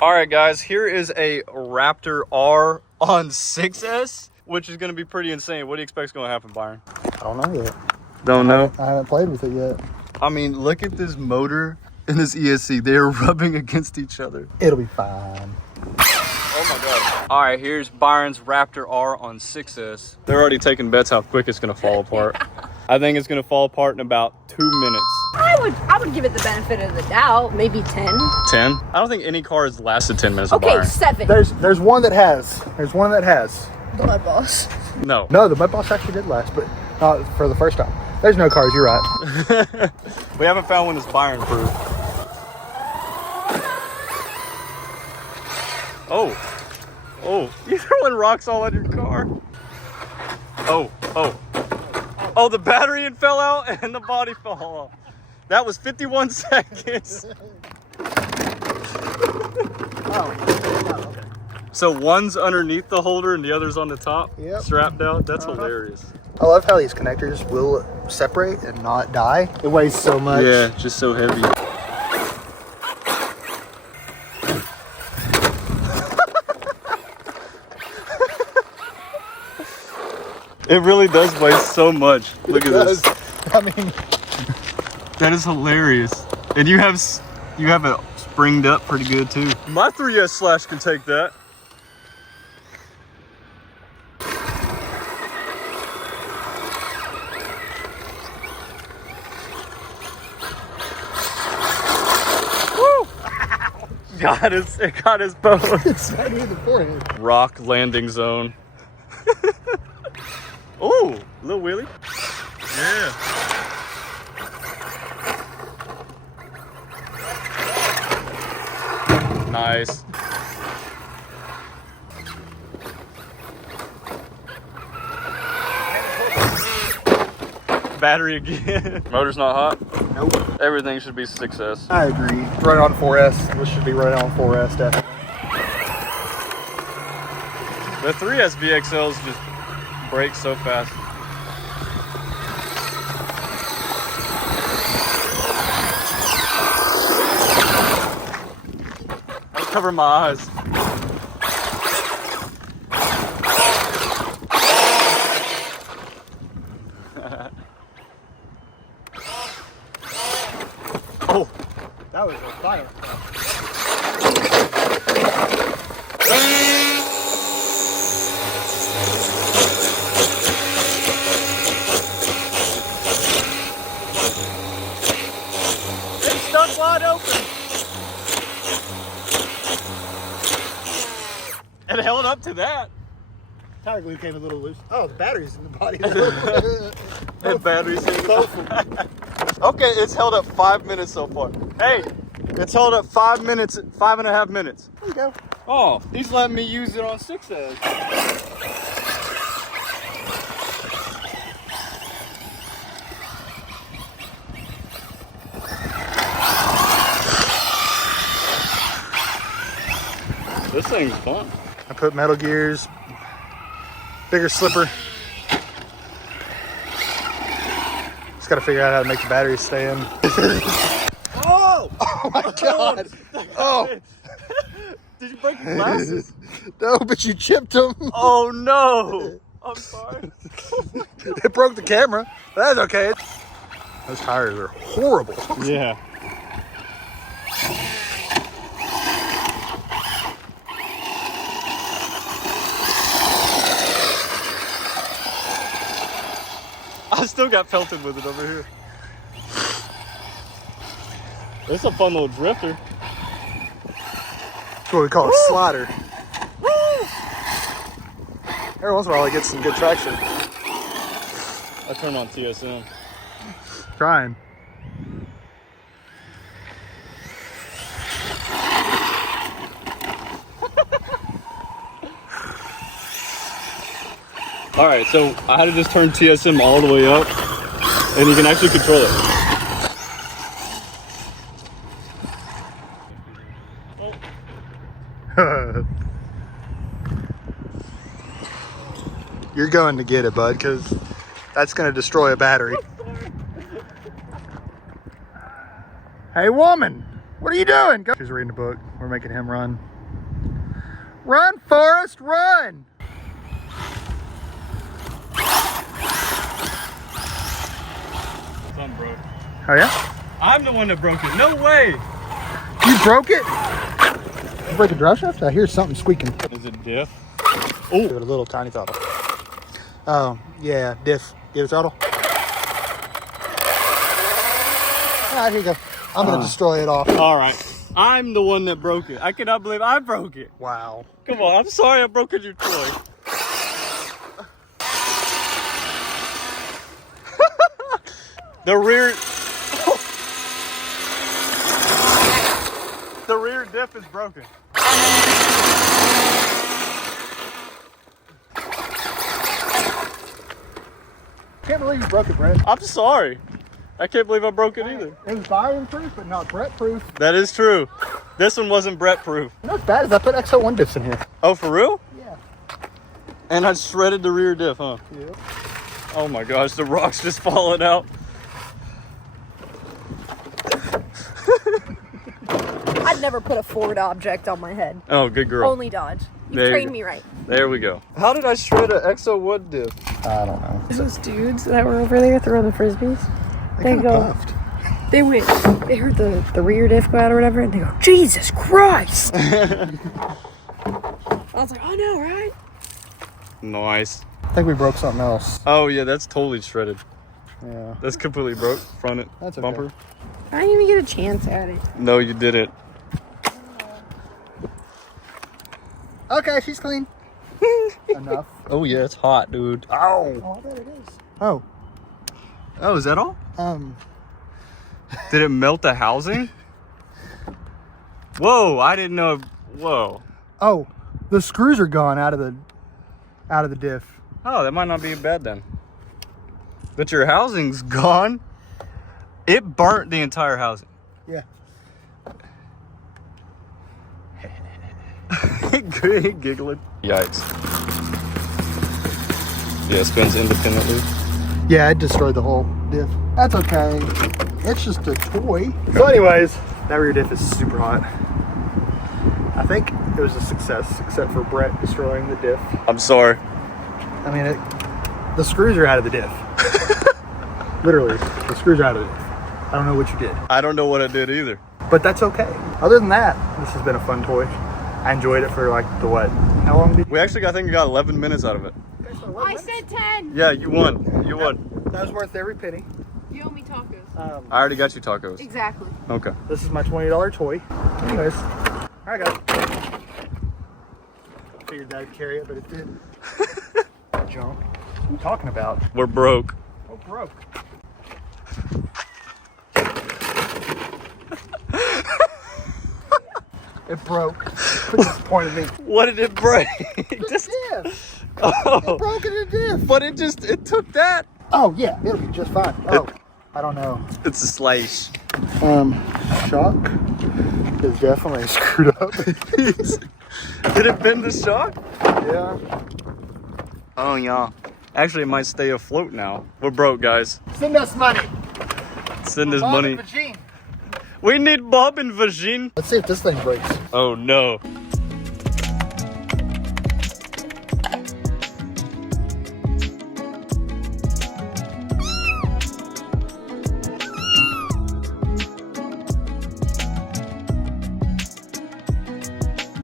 All right, guys, here is a Raptor R on 6S, which is going to be pretty insane. What do you expect is going to happen, Byron? I don't know yet. Don't know? I haven't played with it yet. I mean, look at this motor and this ESC. They're rubbing against each other. It'll be fine. Oh my God. All right, here's Byron's Raptor R on 6S. They're already taking bets how quick it's going to fall apart. I think it's going to fall apart in about 2 minutes. I would give it the benefit of the doubt. Maybe 10. 10? I don't think any car has lasted 10 minutes with Okay, Byron. 7. There's one that has. There's one that has. The Mud Boss. No. No, the Mud Boss actually did last, but not for the first time. There's no cars, you're right. We haven't found one that's Byron proof. Oh, you're throwing rocks all on your car. Oh, the battery fell out and the body fell off. That was 51 seconds. Okay. So one's underneath the holder and the other's on the top, Yep. strapped out. That's hilarious. I love how these connectors will separate and not die. It weighs so much. Yeah, just so heavy. It really does weigh so much. Look at this. I mean, That is hilarious. And you have it springed up pretty good too. My 3S Slash can take that. It got his bone. it's right near the forehead. Rock landing zone. Ooh, little wheelie. Yeah. Nice. Battery again. Motor's not hot? Nope. Everything should be 6S. I agree. Right on 4S. This should be right on 4S, definitely. The 3S VXLs just break so fast. I'll cover my eyes. Oh, That was a fire. it's stuck wide open. It held up to that. Tire glue came a little loose. Oh, the battery's in the body. And batteries in the Okay, it's held up 5 minutes so far. Hey, it's held up 5 minutes, 5.5 minutes. There you go. Oh, he's letting me use it on 6S. This thing's fun. I put metal gears, bigger slipper. Just gotta figure out how to make the batteries stay in. Oh! Oh my God! Oh! Did you break your glasses? No, but you chipped them. Oh no! I'm sorry. It broke the camera. That's okay. Those tires are horrible. Yeah. I still got pelted with it over here. It's a fun little drifter. That's what we call a slider. Every once in a while, it gets some good traction. I turned on TSM. Trying. All right, so I had to just turn TSM all the way up, and you can actually control it. You're going to get it, bud, because that's going to destroy a battery. Hey, woman! What are you doing? Go. She's reading a book. We're making him run. Run, Forrest, run! Something broke. Oh yeah? I'm the one that broke it. No way. You broke it? You break a drive shaft? I hear something squeaking. Is it diff? Oh, give it a little tiny throttle. Oh, yeah, diff. Give it throttle. All right, here you go. I'm gonna destroy it off. All right. I'm the one that broke it. I cannot believe I broke it. Wow. Come on. I'm sorry I broke your toy. The rear diff is broken. Can't believe you broke it, Brett. I'm sorry. I can't believe I broke it either. It was Byron proof, but not Brett proof. That is true. This one wasn't Brett proof. You know what's bad is I put XO1 diffs in here. Oh, for real? Yeah. And I shredded the rear diff, huh? Yeah. Oh my gosh, the rock's just falling out. I'd never put a Ford object on my head. Oh, good girl. Only Dodge. You There you trained go. me right. There we go. How did I shred an XO1 diff? I don't know. Those dudes that were over there throwing the frisbees, They go. puffed. they heard the rear diff go out or whatever, and they go, Jesus Christ! I was like, oh no, right? Nice. I think we broke something else. Oh yeah, that's totally shredded. Yeah. That's completely broke. Front it. That's okay. Bumper. I didn't even get a chance at it. No, you didn't. Okay, she's clean. Enough. Oh yeah, it's hot, dude. Oh. Oh, I bet it is. Oh. Oh, is that all? Did it melt the housing? Whoa, I didn't know. Whoa. Oh, the screws are gone out of the diff. Oh, that might not be bad then. But your housing's gone. It burnt the entire housing. Yeah. Giggling. Yikes. Yeah, it spins independently. Yeah, it destroyed the whole diff. That's okay. It's just a toy. So anyways, that rear diff is super hot. I think it was a success, except for Brett destroying the diff. I'm sorry. I mean, the screws are out of the diff. Literally, the screws are out of the diff. I don't know what you did. I don't know what I did either. But that's okay. Other than that, this has been a fun toy. I enjoyed it for like the what? How long did We actually, I think, got 11 minutes out of it. I said 10. Yeah, you won. You won. That was worth every penny. You owe me tacos. I already got you tacos. Exactly. Okay. This is my $20 toy. Anyways, all right, guys. Figured that'd carry it, but it didn't. Junk. What are you talking about? We're broke. Oh, broke. It broke. Disappointed me. What did it break? Just diff. Oh. It broke in a diff. But it took that. Oh yeah, it'll be just fine. Oh, I don't know. It's a slice. Shock is definitely screwed up. Did it bend the shock? Yeah. Oh yeah. Actually, it might stay afloat now. We're broke, guys. Send us money. Send us Bob money. and Vagine. We need Bob and Vagine. Let's see if this thing breaks. Oh no.